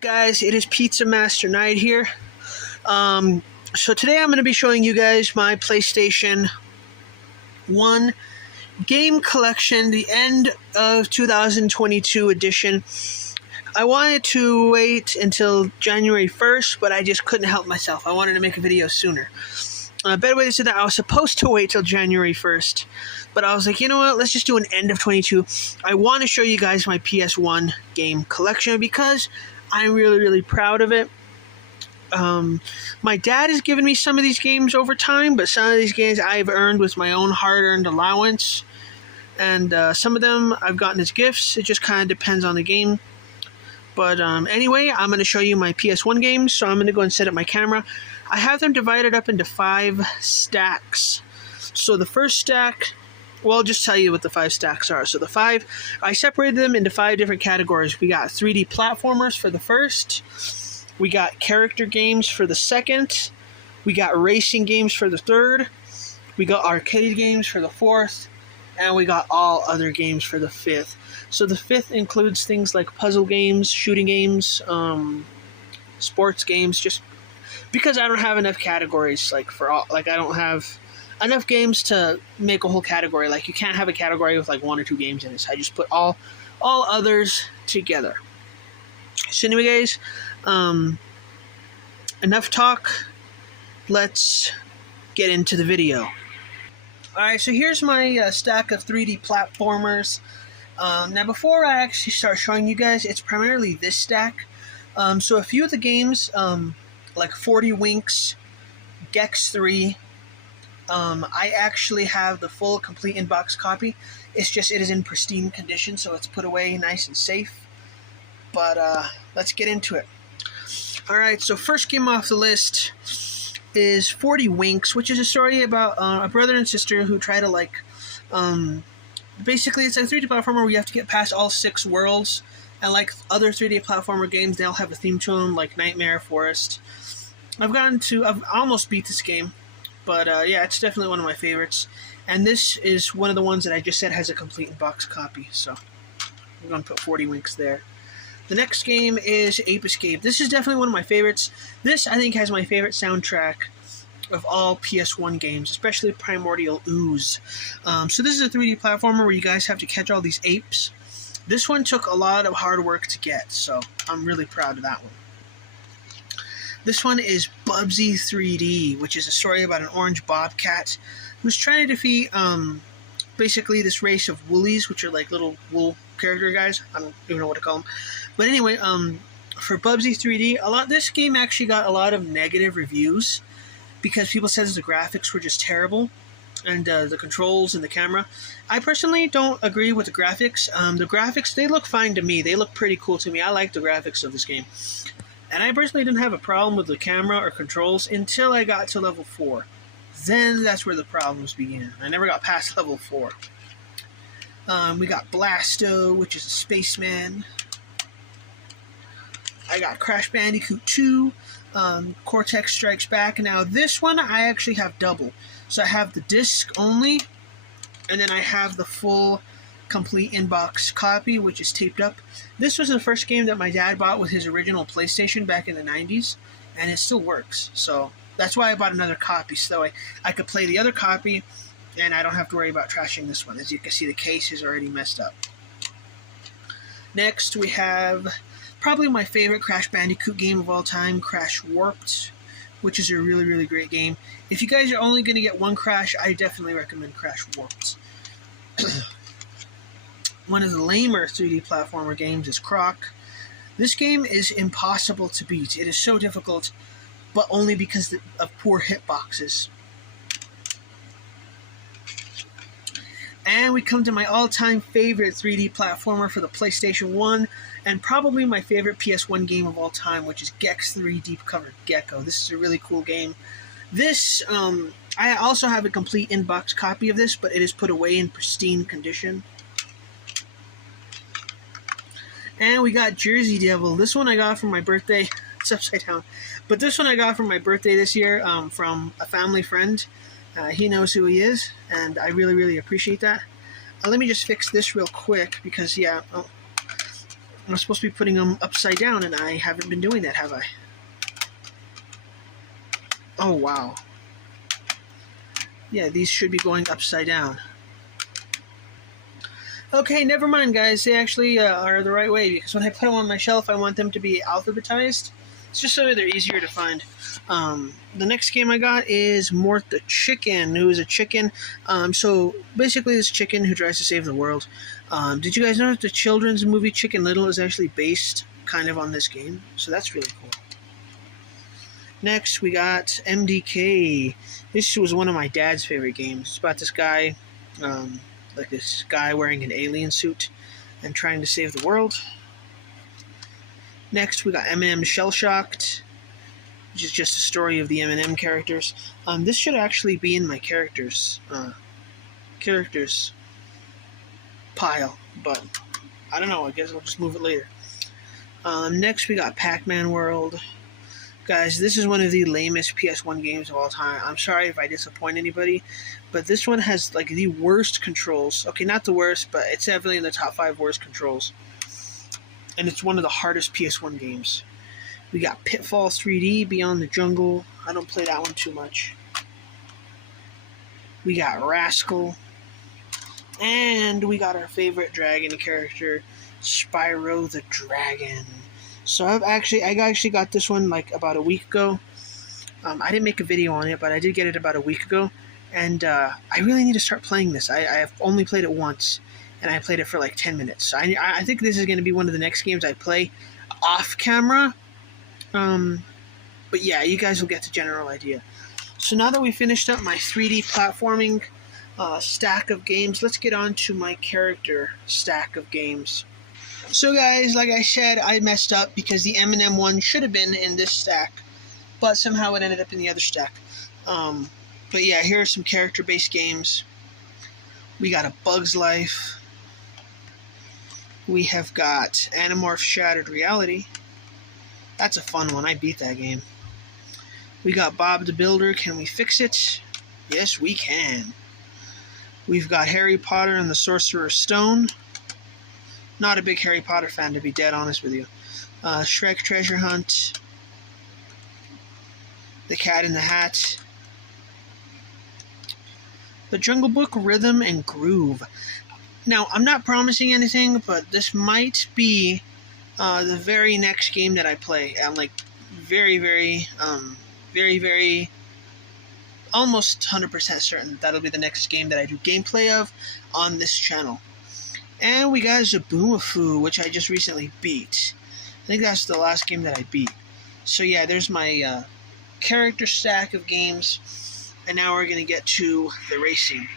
Guys, it is Pizza Master Knight here. So today I'm going to be showing you guys my PlayStation 1 game collection, the end of 2022 edition. I wanted to wait until January 1st, but I just couldn't help myself. I wanted to make a video sooner. Better way to say that, I was supposed to wait till January 1st, but I was like, you know what, let's just do an end of 22. I want to show you guys my PS1 game collection because I'm really proud of it. My dad has given me some of these games over time, but some of these games I've earned with my own hard-earned allowance, and some of them I've gotten as gifts. It just kind of depends on the game. But anyway, I'm going to show you my PS1 games, so I'm going to go and set up my camera. I have them divided up into 5 stacks. So the first stack, well, I'll just tell you what the 5 stacks are. So the 5, I separated them into 5 different categories. We got 3D platformers for the first. We got character games for the second. We got racing games for the third. We got arcade games for the fourth. And we got all other games for the fifth. So the fifth includes things like puzzle games, shooting games, sports games, just because I don't have enough categories, I don't have enough games to make a whole category. Like, you can't have a category with like 1 or 2 games in it. So I just put all others together. So anyway, guys, enough talk. Let's get into the video. Alright, so here's my stack of 3D platformers. Now, before I actually start showing you guys, it's primarily this stack. So a few of the games, like 40 Winks, Gex 3, I actually have the full complete in-box copy. It's just it is in pristine condition, so it's put away nice and safe. But let's get into it. Alright, so first game off the list is 40 Winks, which is a story about a brother and sister who try to, basically it's a 3D platformer where you have to get past all 6 worlds. And like other 3D platformer games, they all have a theme to them, like Nightmare, Forest. I've almost beat this game. But yeah, it's definitely one of my favorites. And this is one of the ones that I just said has a complete in-box copy. So I'm going to put 40 Winks there. The next game is Ape Escape. This is definitely one of my favorites. This, I think, has my favorite soundtrack of all PS1 games, especially Primordial Ooze. So this is a 3D platformer where you guys have to catch all these apes. This one took a lot of hard work to get, so I'm really proud of that one. This one is Bubsy 3D, which is a story about an orange bobcat who's trying to defeat basically this race of woolies, which are like little wool character guys. I don't even know what to call them. But anyway, for Bubsy 3D, this game actually got a lot of negative reviews because people said the graphics were just terrible, and the controls and the camera. I personally don't agree with the graphics. The graphics, they look fine to me. They look pretty cool to me. I like the graphics of this game. And I personally didn't have a problem with the camera or controls until I got to level 4. Then that's where the problems began. I never got past level 4. We got Blasto, which is a spaceman. I got Crash Bandicoot 2, Cortex Strikes Back. Now this one I actually have double. So I have the disc only, and then I have the full complete in-box copy, which is taped up. This was the first game that my dad bought with his original PlayStation back in the 90s, and it still works. So that's why I bought another copy, so I could play the other copy, and I don't have to worry about trashing this one. As you can see, the case is already messed up. Next, we have probably my favorite Crash Bandicoot game of all time, Crash Warped, which is a really great game. If you guys are only going to get one Crash, I definitely recommend Crash Warped. One of the lamer 3D platformer games is Croc. This game is impossible to beat. It is so difficult, but only because of poor hitboxes. And we come to my all-time favorite 3D platformer for the PlayStation 1, and probably my favorite PS1 game of all time, which is Gex 3 Deep Cover Gecko. This is a really cool game. This, I also have a complete in-box copy of this, but it is put away in pristine condition. And we got Jersey Devil. This one I got for my birthday. It's upside down. But this one I got for my birthday this year from a family friend. He knows who he is, and I really appreciate that. Let me just fix this real quick because, yeah, I'm supposed to be putting them upside down, and I haven't been doing that, have I? Oh, wow. Yeah, these should be going upside down. Okay, never mind, guys. They actually are the right way, because when I put them on my shelf, I want them to be alphabetized. It's just so they're easier to find. The next game I got is Mort the Chicken, who is a chicken. So basically, this chicken who tries to save the world. Did you guys know that the children's movie Chicken Little is actually based kind of on this game? So that's really cool. Next, we got MDK. This was one of my dad's favorite games. It's about this guy, like this guy wearing an alien suit and trying to save the world. Next, we got M&M Shell Shocked, which is just a story of the M&M characters. This should actually be in my characters pile, but I don't know. I guess I'll just move it later. Next, we got Pac-Man World. Guys, this is one of the lamest PS1 games of all time. I'm sorry if I disappoint anybody, but this one has like the worst controls. Okay, not the worst, but it's definitely in the top 5 worst controls. And it's one of the hardest PS1 games. We got Pitfall 3D, Beyond the Jungle. I don't play that one too much. We got Rascal. And we got our favorite dragon character, Spyro the Dragon. So I actually got this one like about a week ago. I didn't make a video on it, but I did get it about a week ago. And I really need to start playing this. I have only played it once, and I played it for like 10 minutes. So I think this is going to be one of the next games I play off camera. But yeah, you guys will get the general idea. So now that we finished up my 3D platforming stack of games, let's get on to my character stack of games. So guys, like I said, I messed up because the M&M one should have been in this stack, but somehow it ended up in the other stack. But yeah, here are some character-based games. We got A Bug's Life. We have got Animorph Shattered Reality. That's a fun one. I beat that game. We got Bob the Builder. Can we fix it? Yes, we can. We've got Harry Potter and the Sorcerer's Stone. Not a big Harry Potter fan, to be dead honest with you. Shrek Treasure Hunt. The Cat in the Hat. The Jungle Book Rhythm and Groove. Now, I'm not promising anything, but this might be the very next game that I play. I'm like very, almost 100% certain that'll be the next game that I do gameplay of on this channel. And we got Zaboomafoo, which I just recently beat. I think that's the last game that I beat. So yeah, there's my character stack of games. And now we're going to get to the racing.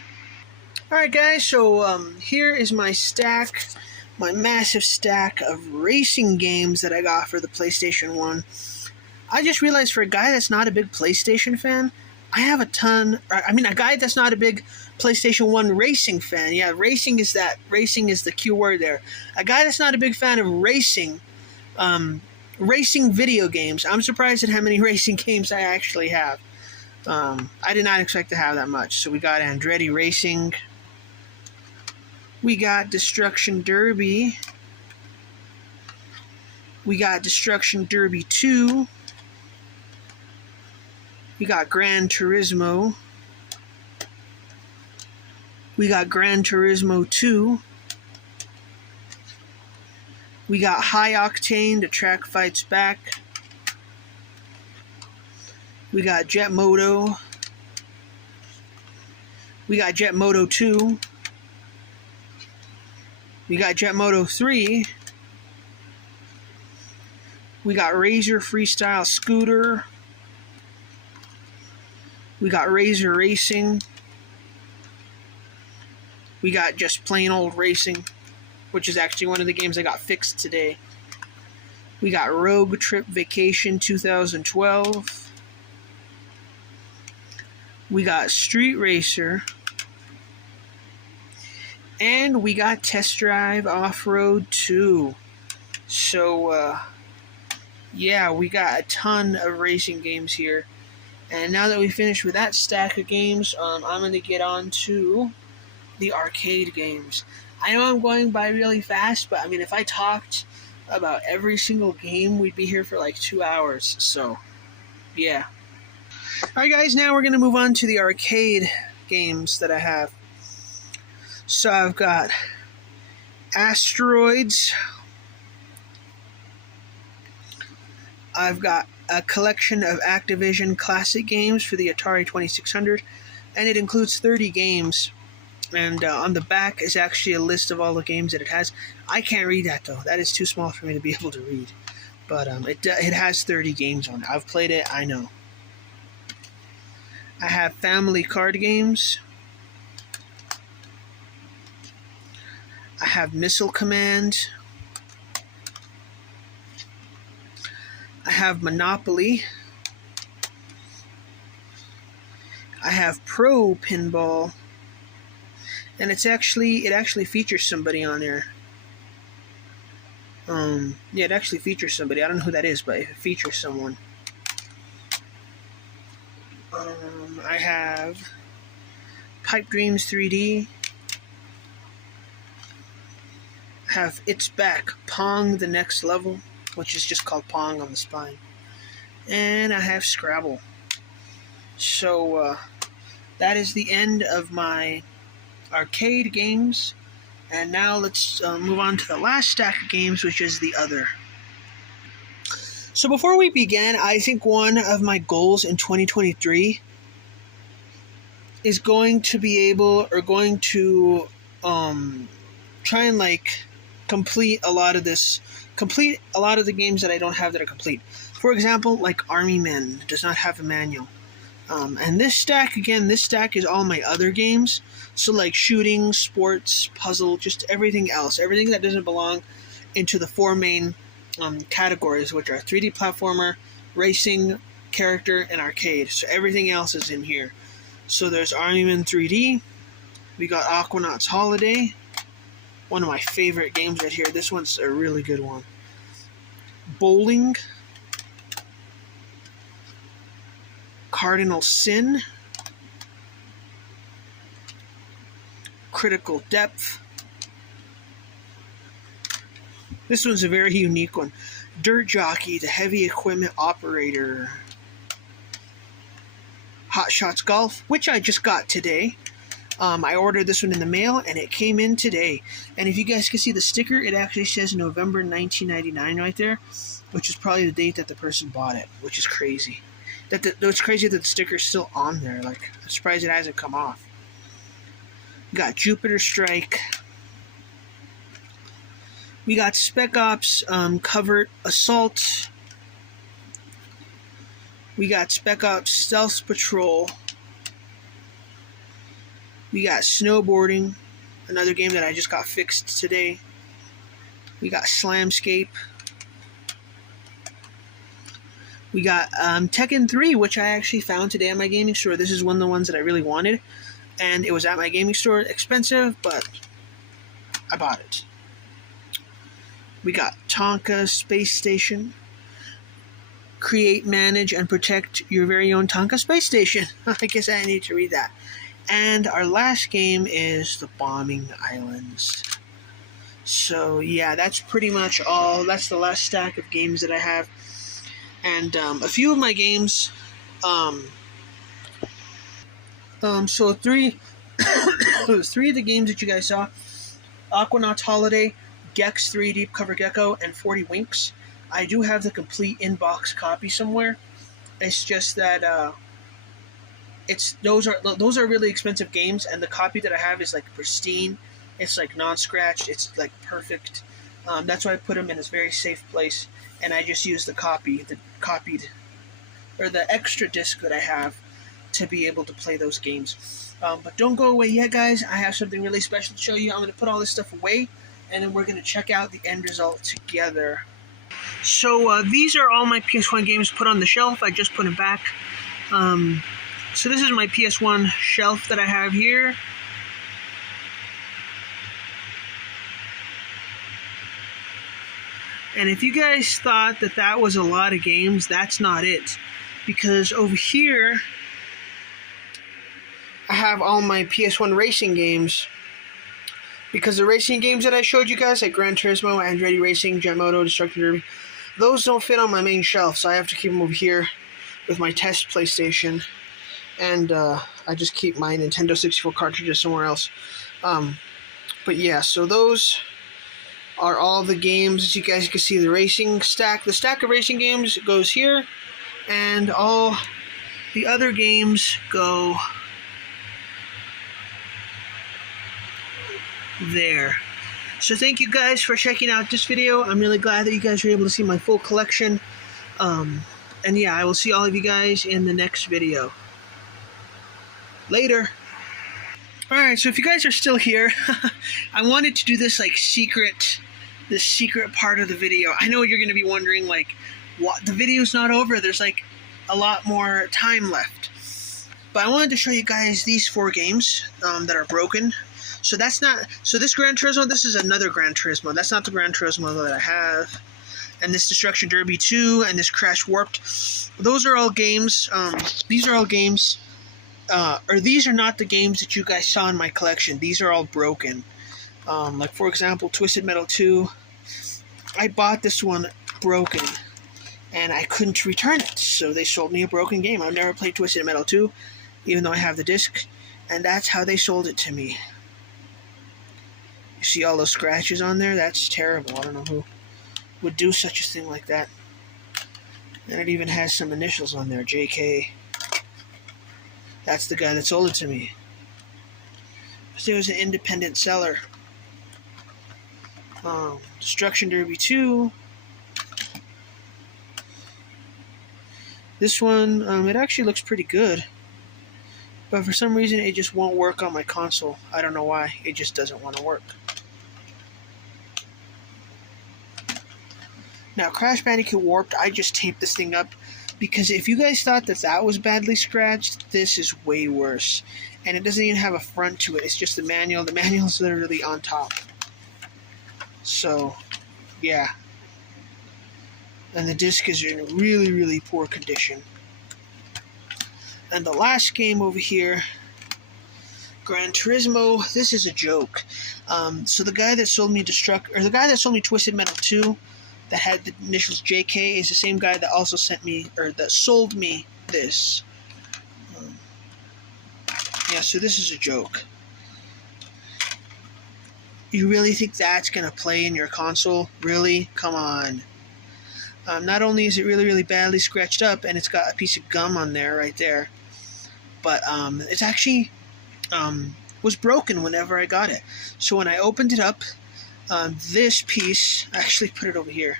Alright guys, so here is my stack, my massive stack of racing games that I got for the PlayStation 1. I just realized for a guy that's not a big PlayStation fan, I have a guy that's not a big PlayStation 1 racing fan. Yeah, racing is the key word there. A guy that's not a big fan of racing, racing video games. I'm surprised at how many racing games I actually have. I did not expect to have that much. So we got Andretti Racing. We got Destruction Derby. We got Destruction Derby 2. We got Gran Turismo. We got Gran Turismo 2. We got High Octane, The Track Fights Back. We got Jet Moto. We got Jet Moto 2. We got Jet Moto 3. We got Razor Freestyle Scooter. We got Razor Racing. We got just plain old racing, which is actually one of the games I got fixed today. We got Rogue Trip Vacation 2012. We got Street Racer. And we got Test Drive Off-Road 2. So, yeah, we got a ton of racing games here. And now that we finished with that stack of games, I'm going to get on to the arcade games. I know I'm going by really fast, but I mean, if I talked about every single game, we'd be here for like 2 hours. So, yeah. Alright, guys, now we're going to move on to the arcade games that I have. So, I've got Asteroids. I've got a collection of Activision classic games for the Atari 2600, and it includes 30 games. And on the back is actually a list of all the games that it has. I can't read that, though. That is too small for me to be able to read. But it has 30 games on it. I've played it, I know. I have family card games. I have Missile Command. I have Monopoly. I have Pro Pinball. And it actually features somebody on there. Yeah, it actually features somebody. I don't know who that is, but it features someone. I have Pipe Dreams 3D. I have It's Back, Pong the Next Level, which is just called Pong on the spine. And I have Scrabble. So, that is the end of my arcade games. And now let's move on to the last stack of games, which is the other. So before we begin, I think one of my goals in 2023 is going to try and complete a lot of the games that I don't have that are complete. For example, like Army Men does not have a manual. And this stack is all my other games. So like shooting, sports, puzzle, just everything else. Everything that doesn't belong into the four main categories, which are 3D platformer, racing, character, and arcade. So everything else is in here. So there's Army Men 3D. We got Aquanaut's Holiday. One of my favorite games right here. This one's a really good one. Bowling. Cardinal Sin. Critical Depth. This one's a very unique one. Dirt Jockey, the Heavy Equipment Operator. Hot Shots Golf, which I just got today. I ordered this one in the mail, and it came in today. And if you guys can see the sticker, it actually says November 1999 right there, which is probably the date that the person bought it, which is crazy. It's crazy that the sticker's still on there. Like, I'm surprised it hasn't come off. We got Jupiter Strike. We got Spec Ops Covert Assault. We got Spec Ops Stealth Patrol. We got Snowboarding, another game that I just got fixed today. We got Slamscape. We got Tekken 3, which I actually found today at my gaming store. This is one of the ones that I really wanted, and it was at my gaming store. Expensive, but I bought it. We got Tonka Space Station. Create, manage, and protect your very own Tonka Space Station. I guess I need to read that. And our last game is the Bombing Islands. So yeah, that's pretty much all. That's the last stack of games that I have. And a few of my games, so three of the games that you guys saw: Aquanaut's Holiday, Gex 3 Deep Cover Gecko, and 40 Winks. I do have the complete in-box copy somewhere. It's just that those are really expensive games, and the copy that I have is like pristine. It's like non-scratched. It's like perfect. That's why I put them in this very safe place, and I just use the extra disc that I have to be able to play those games. But don't go away yet, guys. I have something really special to show you. I'm going to put all this stuff away, and then we're going to check out the end result together. So these are all my PS1 games put on the shelf. I just put them back. So this is my PS1 shelf that I have here. And if you guys thought that that was a lot of games, that's not it. Because over here, I have all my PS1 racing games. because the racing games that I showed you guys, like Gran Turismo, Andretti Racing, Jet Moto, Destruction Derby, those don't fit on my main shelf, so I have to keep them over here with my test PlayStation, and I just keep my Nintendo 64 cartridges somewhere else. But yeah, so those are all the games. As you guys can see, the racing stack. The stack of racing games goes here, and all the other games go there. So thank you guys for checking out this video. I'm really glad that you guys were able to see my full collection. And yeah, I will see all of you guys in the next video. Later. Alright, so if you guys are still here, I wanted to do this secret part of the video. I know you're going to be wondering, what? The video's not over. There's a lot more time left. But I wanted to show you guys these 4 games that are broken. So that's not, so this Gran Turismo, this is another Gran Turismo. That's not the Gran Turismo that I have. And this Destruction Derby 2 and this Crash Warped. Those are all games, these are all games, or these are not the games that you guys saw in my collection. These are all broken. Like for example, Twisted Metal 2. I bought this one broken, and I couldn't return it. So they sold me a broken game. I've never played Twisted Metal 2, even though I have the disc. And that's how they sold it to me. You see all those scratches on there? That's terrible. I don't know who would do such a thing like that. And it even has some initials on there, JK. That's the guy that sold it to me. So it was an independent seller. Destruction Derby 2. This one, it actually looks pretty good. But for some reason, it just won't work on my console. I don't know why. It just doesn't want to work. Now, Crash Bandicoot Warped, I just taped this thing up because if you guys thought that that was badly scratched, this is way worse. And it doesn't even have a front to it. It's just the manual. The manual is literally on top. So, yeah. And the disc is in really, really poor condition. And the last game over here, Gran Turismo, this is a joke. So the guy that sold me Twisted Metal 2, that had the initials JK, is the same guy that also that sold me this. Yeah, so this is a joke. You really think that's gonna play in your console? Really? Come on. Not only is it really, really badly scratched up, and it's got a piece of gum on there right there, but it's actually was broken whenever I got it. So when I opened it up, this piece, I actually put it over here.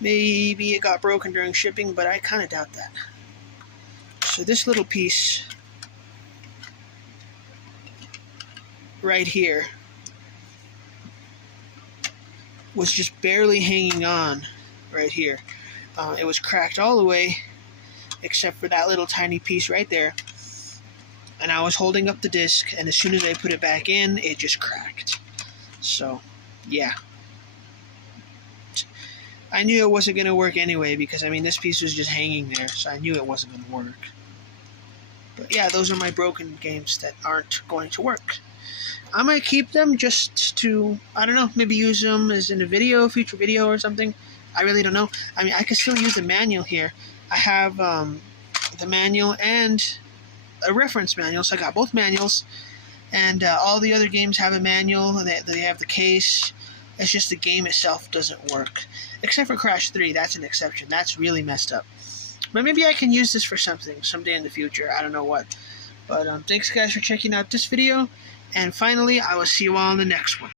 Maybe it got broken during shipping, but I kind of doubt that. So this little piece right here was just barely hanging on right here. It was cracked all the way except for that little tiny piece right there. And I was holding up the disc, and as soon as I put it back in, it just cracked. So, yeah. I knew it wasn't going to work anyway because, I mean, this piece was just hanging there, so I knew it wasn't going to work. But yeah, those are my broken games that aren't going to work. I might keep them just to, I don't know, maybe use them as in a video, future video or something. I really don't know. I mean, I could still use the manual here. I have the manual and a reference manual, so I got both manuals. And all the other games have a manual, and they have the case. It's just the game itself doesn't work. Except for Crash 3, that's an exception. That's really messed up. But maybe I can use this for something someday in the future. I don't know what. But thanks guys for checking out this video. And finally, I will see you all in the next one.